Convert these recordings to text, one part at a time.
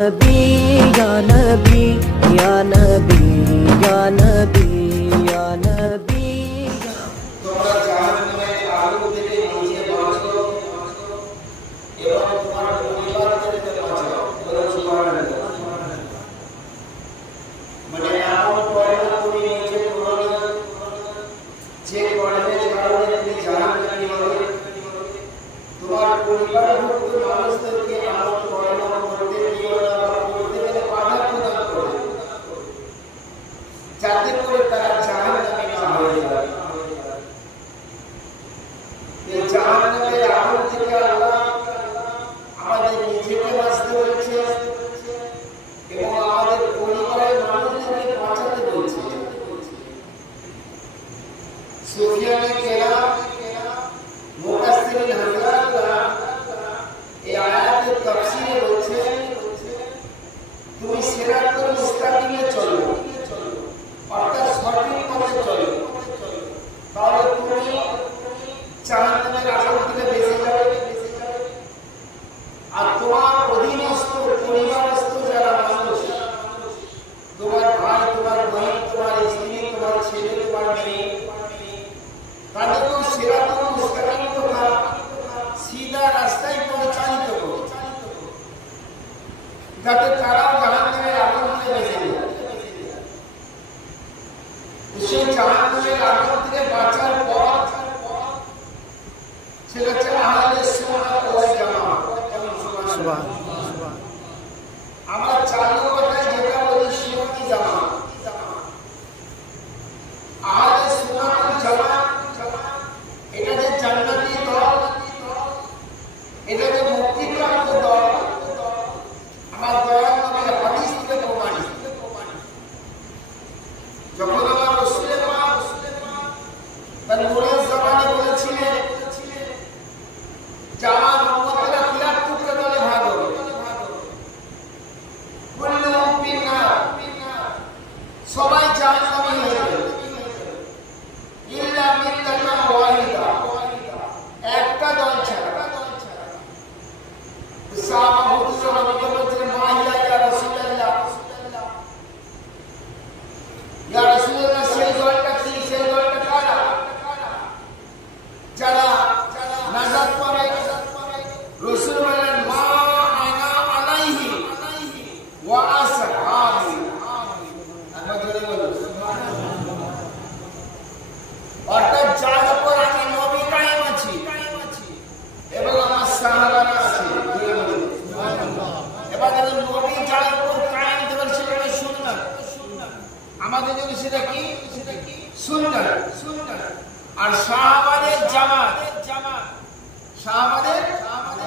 नबी या नबी या नबी या नबी या नबी তোমরা জাহান্নামে আগুন থেকে নিচে বাঁচো এবং তোমার পরিবারকে বাঁচাও বলো সুবহানাল্লাহ। মানে এমন পয়দা তুমি নিচে করো না যে কর্মের কারণে তুমি জাহান্নামে হবে, তোমার পরিবারভুক্ত মানুষদেরকে এমন পয়দা করতে দিও না বা করতে গেলে বাধা প্রদান করো যাতে করে তারা জাহান্নামে না হয়ে যায়। এই জাহান্নামের আগুন থেকে আল্লাহ আমাদের নিজেকে বাঁচতে বলছে এবং আমাদের পরিবারের মানুষদেরকে বাঁচাতে বলছে। সুফিয়ানে কেরাম মুফাসসিরিন হযরতরা এই আয়াতের তাফসীরে বলছে তুমি সিরাতুল মুস্তাকিমে চলো, অর্থাৎ সঠিক পথে চলো, তাহলে তুমি জাহান্নামের আগুন থেকে বেঁচে যাবে। আর তোমার অধীনস্থ পরিবারস্থ যারা মানুষ, তোমার ভাই, তোমার বোন, তোমার স্ত্রী, তোমার ছেলে, তোমার মেয়ে, তাদেরকেও সিরাতুল মুস্তাকিম তথা সিধা রাস্তায় পরিচালিত করো যাতে তারাও জাহান্নামের আগুন থেকে বেঁচে যায়। সেই জাহান্নামের আগুন থেকে বাঁচার পথ সেটা হচ্ছে আহলে সুন্নাত ওয়াল জামাত। সুবহানাল্লাহ। আমরা চালু কথায় যেটা বলি সুন্নতি জামাত, আহলে সুন্নাত ওয়াল জামাত এটা যে জান্নাতি দল, এটা যে মুক্তিপ্রাপ্ত দল, আমার দয়াল নবীর হাদিস থেকে প্রমাণিত। যখন আমার রাসূল পাক তার নূরের জবানে বলেছিলেন যে আমার উম্মতরা 73 দলে ভাগ হবে, কুল্লুহুম ফিন্নার, সবাই জাহান্নামী হয়ে যাবে, ইল্লা মিল্লাতা ওয়াহিদা, একটা দল ছাড়া। সাহাবা হুজুর নবী বলছেন মাইয়া ইয়া রাসূলুল্লাহ, ইয়া রাসূলুল্লাহ সেই দলটা কি, সেই দলটা কারা? যারা নাজাত পাবে। রাসূল বলেন মা আনা আলাইহি ওয়া আসহাবি। আমরা জোরে বলি সুবহানাল্লাহ। অর্থাৎ যার উপর আমি নবী কায়েম আছি এবং আমার সাহাবারা আছে, জোরে বলি সুবহানাল্লাহ। এবার নবী যার উপর কায়েম দেবেন সেটা সুন্নাত, আমাদের জন্য সেটা কি? সুন্নাত। আর সাহাবাদের জামাত, সাহাবাদের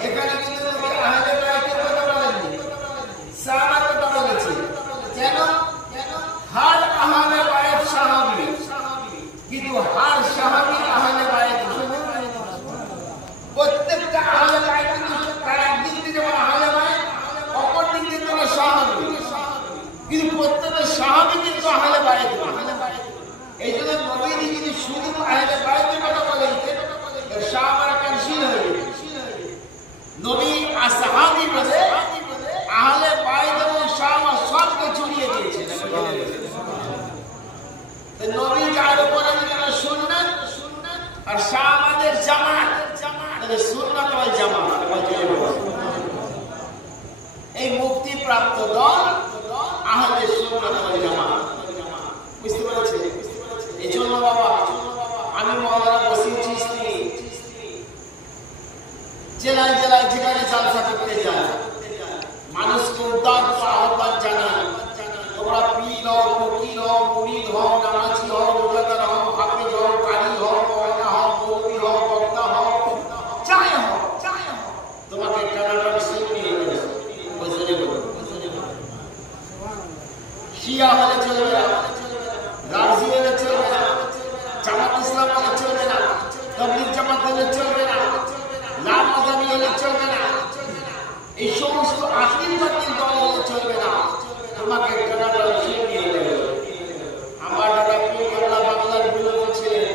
এখানে কিন্তু আহলে বাইতের কথা বলেননি, সাহাবাদের কথা বলেছে। কেন? হার আহলে বাইত সাহাবী, কিন্তু হার সাহাবী আহলে বাইত নয়। প্রত্যেকটা আহলে বাইত কিন্তু তার একদিক থেকে যেমন আহলে বাইত, অপর দিক থেকে যেমন সাহাবী, কিন্তু প্রত্যেকটা সাহাবী কিন্তু আহলে বাইত নয়। এই জন্য নবীজি যদি শুধু আহলে বাইতের কথা বলেন সাহাবারা কনফিউজ হয়ে যাবে। নবী আর সাহাবী বলে আহলে বাইত এবং সাহাবা সবকে জড়িয়ে দিয়েছেন। তো নবী যার উপরে যেটা সুন্নাত আর সাহাবাদের জামাত, তাহলে সুন্নাত ওয়াল জামাত। এই মুক্তিপ্রাপ্ত দল আহলে সুন্নাত ওয়াল জামাত। বুঝতে পেরেছেন? এই জন্য বাবা আমি মাওলানা বসির চিশতি জেলায় জেলায় যেখানে জালসা করতে যায় মানুষকে উদ্দার আহ্বান জানান, তোমরা পীর হও, ফকির হও, মুরিদ হও, নামাজি হও, রোজাদার হও, হাফেজ হও, কারি হও, মওলানা হও, মৌলভী হও, বক্তা হও, যাই হও, তোমাকে টানাটানি শুরু নিয়ে গেছে। বুঝতে বলো শিয়া হলে চলবে না, রাজি হলে চলবে না, জামাত ইসলাম হলে চলবে না, তাবলীগ জামাত হলে চলবে না, লাল মাযহাবী হলে চলবে না, এই সমস্ত আকিদাবাদী দল হলে চলবে না। তোমাকে টানাটানি শুরু নিয়ে যাবে। আমার দাদা পীরগোল্লা বাংলার গুলো বলছিলেন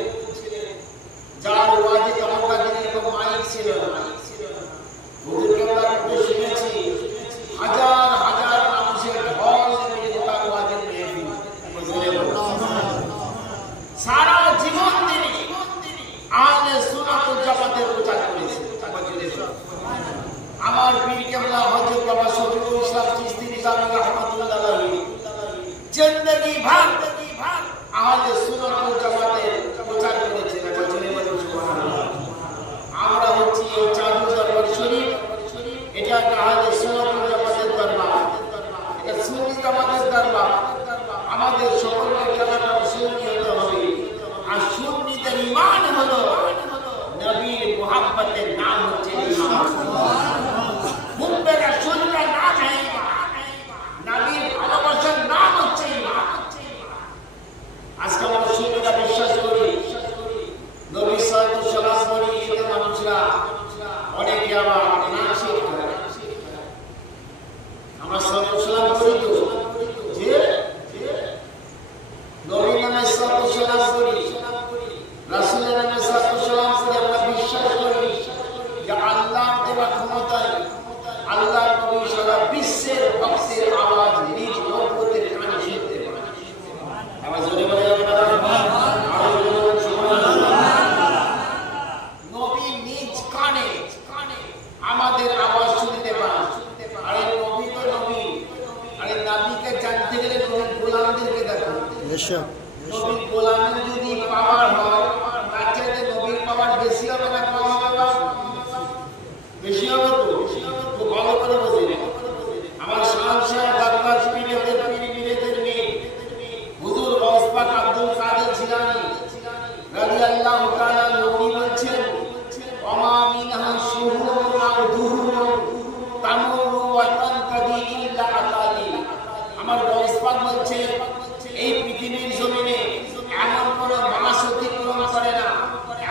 যার ওয়াজি তখনকার দিনে এরকম মাইক ছিল না, হুজুর কেবলার শুনেছি হাজার হাজার সালাম করি তো যে নবীর নামে সালাম করি, রাসূলের নামে সালাম করি। আমরা বিশ্বাস করি যে আল্লাহর দেওয়া ক্ষমতায় আল্লাহ নবী সারা বিশ্বের ভক্তের আওয়াজ নিজ মহব্বতের কানে শুনতে পায়। আওয়াজ জোরে বলে নবী নিজ কানে আমাদের আওয়াজ শুনতে পায়। আরে নবী তো নবী, আরে নবীকে জানতে গেলে নবীর গোলামদেরকে দেখো। নবীর গোলামের যদি পাওয়ার হয় তার চাইতে নবীর পাওয়ার বেশি হবে না কম হবে? বেশি হবে তো। খুব ভালো করে বোঝে আমার শাহজাহান ডাক্তার পীরের মেয়ে হুজুর গাউস পাক আব্দুল কাদের জিলানী রাদিয়াল্লাহু তাআলা নবী বলছেন ওমা মিনহা শুহুরুন আও দুহুরুন তামুরু ওয়া তানকাদি ইল্লা আতালি। আমার গাউস পাক বলছেন এই পৃথিবীর জমিনে এমন কোন মাস অতিক্রম করে না,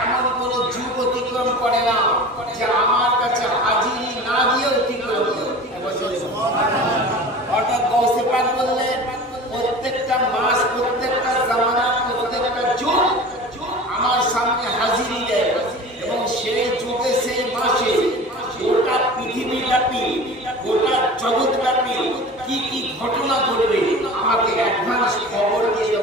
এমন কোন যুগ অতিক্রম করে না যে আমার কাছে হাজিরি না দিয়ে অতিক্রম করে। অর্থাৎ গাউসে পাক বললেন প্রত্যেকটা মাস, প্রত্যেকটা জামানা, প্রত্যেকটা যুগ আমার সামনে হাজিরি দেয় এবং সেই যুগে সেই মাসে গোটা পৃথিবীব্যাপী, গোটা জগৎব্যাপী কি কি ঘটনা ঘটবে আমাকে অ্যাডভান্স খবর দিয়ে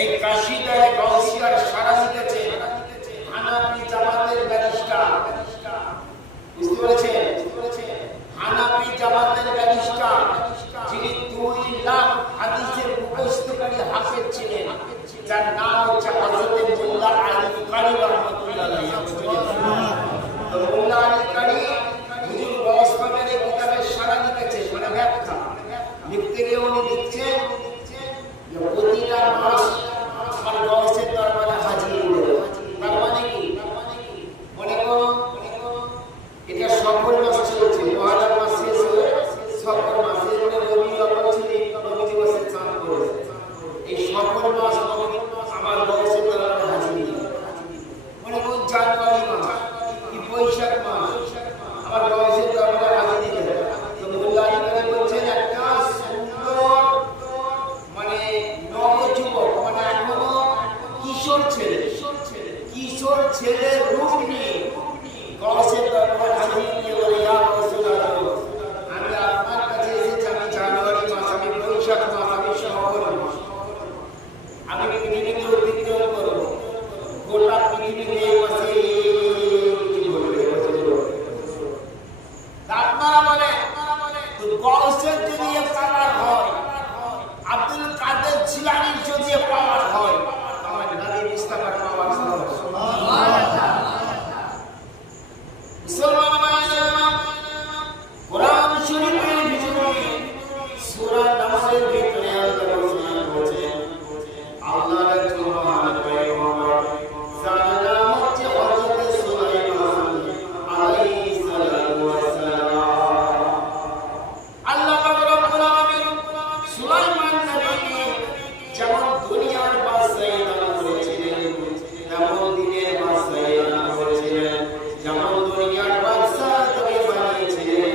এই কাশিদায় গাউসিয়ার সারা দিতেছে হানাফি জামাতের ব্যারিস্টার। বুঝতে পেরেছেন? হানাফি জামাতের ব্যারিস্টার যিনি 2 লাখ হাদিসের মুখস্থকারী হাফেজ ছিলেন, যার নাম হচ্ছে হযরত মোল্লা আলী কারি রাহমাতুল্লাহ আলাইহি। তো মোল্লা আলী কারি হুজুর গাউস পাকের এই কিতাবের সারা লিখেছে, মানে ব্যাখ্যা লিখতে গিয়ে উনি লিখছেন যে প্রতিটা মাস আমার গাউসের দরবারে হাজির দেবে। তার মানে কি? মনে করো এটা সফর মাস চলছে, মহরম মাস শেষ হয়ে সফর মাসে রবি আউয়াল ছিল, রবি দিবসে চাঁদ পড়েছে। এই সফর মাস আমার গাউসের দরবারে হাজির দেবে। মনে করো জানুয়ারি মাস কি বৈশাখ মাস আমার গাউসের দরবারে হাজির দেবে। তো মোল্লা আলী কারি বলছেন একটা সুন্দর মানে নবযুবক, মানে এখনো কিশোর ছেলের রূপ নিয়ে গাউসের দরবারে হাজির দিয়ে বলে ইয়া রাসূলুল্লাহ, আমি আপনার কাছে এসেছি, আমি জানুয়ারি মাস, আমি বৈশাখ মাস, আমি সফর মাস, আমি পৃথিবীকে অতিক্রম করব। গোটা পৃথিবীতে এই মাসে কি বলবে? আপনারা বলে তো গাউসের যদি পাওয়ার হয়, আব্দুল কাদের জিলানীর যদি পাওয়ার হয়, আমার নবী মুস্তাফার পাওয়ার হবে। মুসলমান ভাইরা, কোরআন শরীফের ভিতরে সূরা নামলের ভিতরে আল্লাহ বলেছেন আল্লাহর মহান পয়গম্বর যার হচ্ছে হযরত সুলাইমান আলাইহিস সালাতু ওয়াস সালাম। আল্লাহ পাক রব্বুল আলামিন সুলাইমান নবীকে যেমন দুনিয়ার বাদশাহী দান করেছিলেন, তেমন দিনের বাদশাহী দান করেছিলেন। যেমন দুনিয়ার বাদশাহ তাকে বানিয়েছিলেন,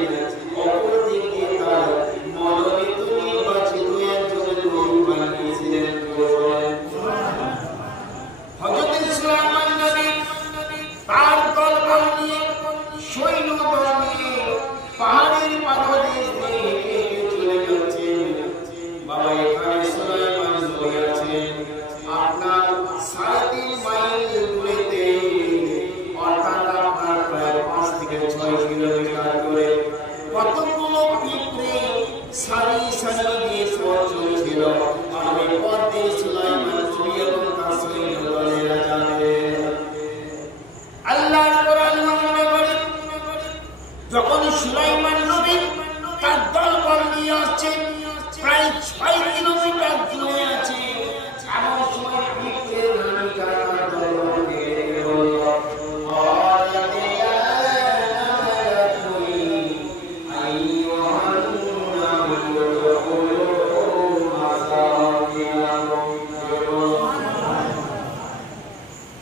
অপর দিক দিয়ে তার মনোনীত নির্বাচিত একজন লোক বানিয়েছিলেন। হযরত সুলাইমান নবী তার দলবল নিয়ে, সৈন্যদল নিয়ে পাহাড়ের পাদদেশ দিয়ে হেঁটে চলে যাচ্ছেন। বাবা এখানে সুলাইমান নবী আছেন আপনার 3.5 মাইল দূরেতে, অর্থাৎ আপনার প্রায় 5 থেকে 6 কিলোমিটার দূরে কতগুলো পিঁপড়ে সারি সারি দিয়ে পথ চলছিল। আর ওই পথ দিয়ে সুলাইমান নবী এবং তার সৈন্যদলেরা যাবে। আল্লাহর কোরআন মনে করে যখন সুলাইমান নবী তার দলবল নিয়ে আসছেন, প্রায় 6 কিলোমিটার দূরে আছে, এমন সময় পিঁপড়ে রানীটা তার দলবলকে বলল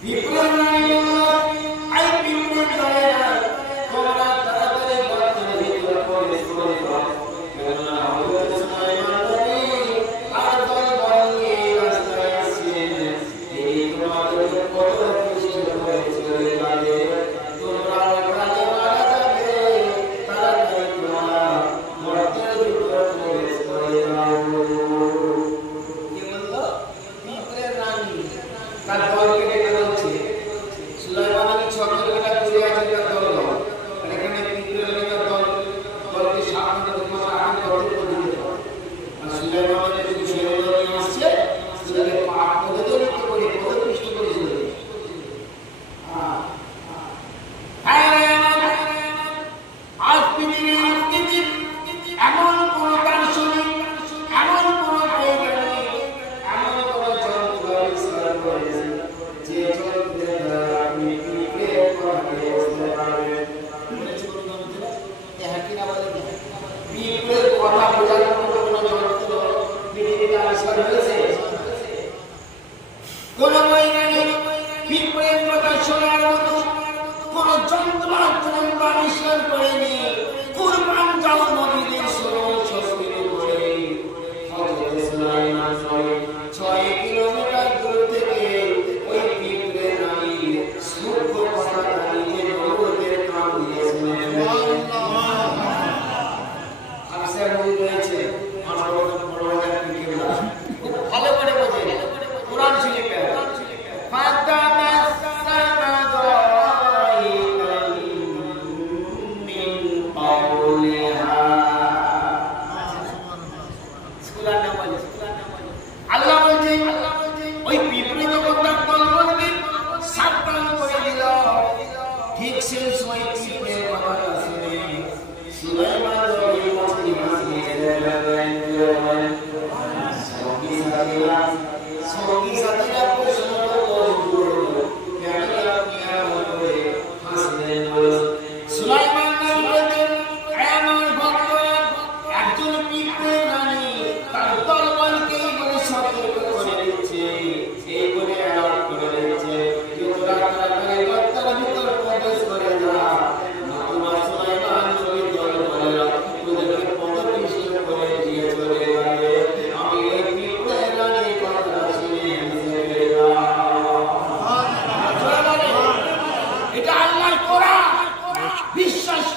বিপ্লব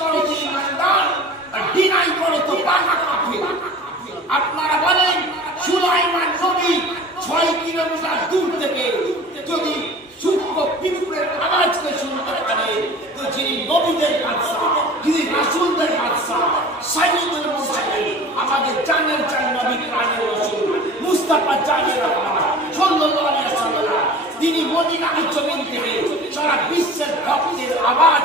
করো তো ইমানদার, আর ডিনাই করো তো পাকা কাফির। আপনারা বলেন সুলাইমান নবী 6 কিলোমিটার দূর থেকে যদি সূক্ষ্ম পিঁপড়ের আওয়াজকে শুনতে পারে, তো যিনি নবীদের বাদশা, যিনি রাসূলদের বাদশা, সাইয়্যিদুল মুরসালিন, আমাদের জানের জান নবী প্রাণের রাসূল মুস্তাফা জানের রহমান সাল্লাল্লাহু আলাইহি ওয়াসাল্লাম, তিনি মদিনার জমিন থেকে সারা বিশ্বের ভক্তের আওয়াজ